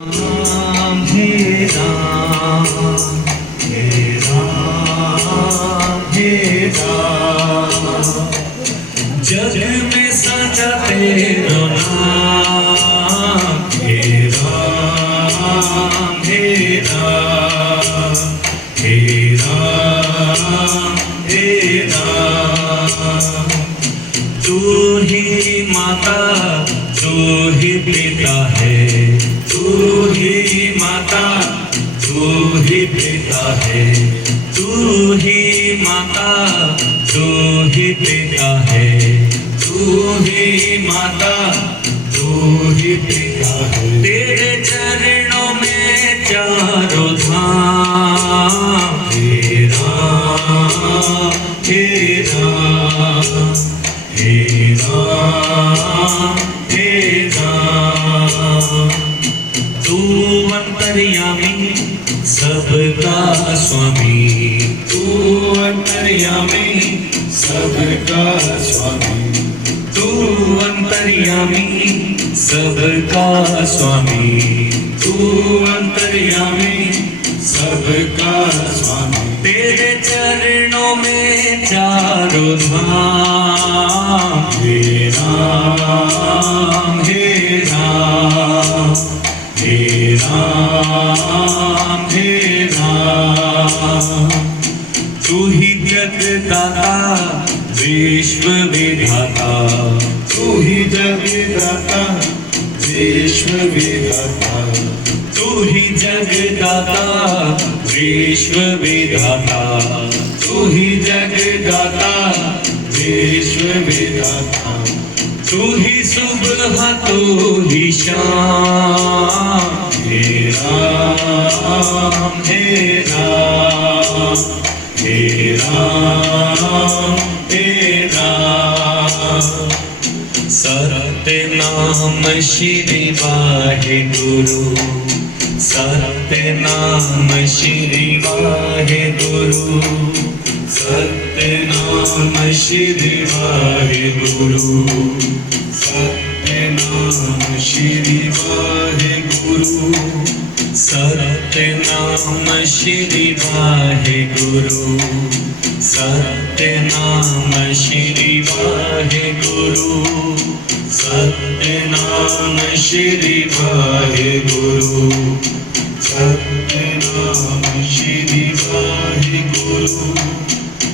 राम हे राम हे राम हे राम, जग में सजा तेरा नाम हे राम हे राम हे राम हे राम। तू ही माता तू ही पिता है, तू ही माता तू ही पिता है, तू ही माता तू ही पिता है, तू ही माता तू ही पिता है। तेरे चरणों में चारों धाम हे राम हे राम हे राम हे राम। तू अंतर्यामी सबका स्वामी, तू अंतर्यामी सबका स्वामी, तू अंतर्यामी सबका स्वामी, तू अंतर्यामी सबका स्वामी। तेरे चरणों में चारों धाम हे राम हे राम हे राम हे राम। तू ही जगदाता विश्व विधाता, तू ही जगदाता विश्व विधाता, तू ही जगदाता विश्व विधाता, तू ही जगदाता विश्व विधाता। तू ही सुबह तू ही शाम हे राम हे राम हे राम हे राम। सत्य नाम श्री वाहेगुरु, सत्य नाम श्री वाहेगुरु, सत्य नाम श्री वाहेगुरु, सत्य नाम श्री वाहेगुरु, सत्य नाम श्री वाहेगुरु, सत्य नाम श्री वाहेगुरु, सत्य नाम श्री वाहेगुरु।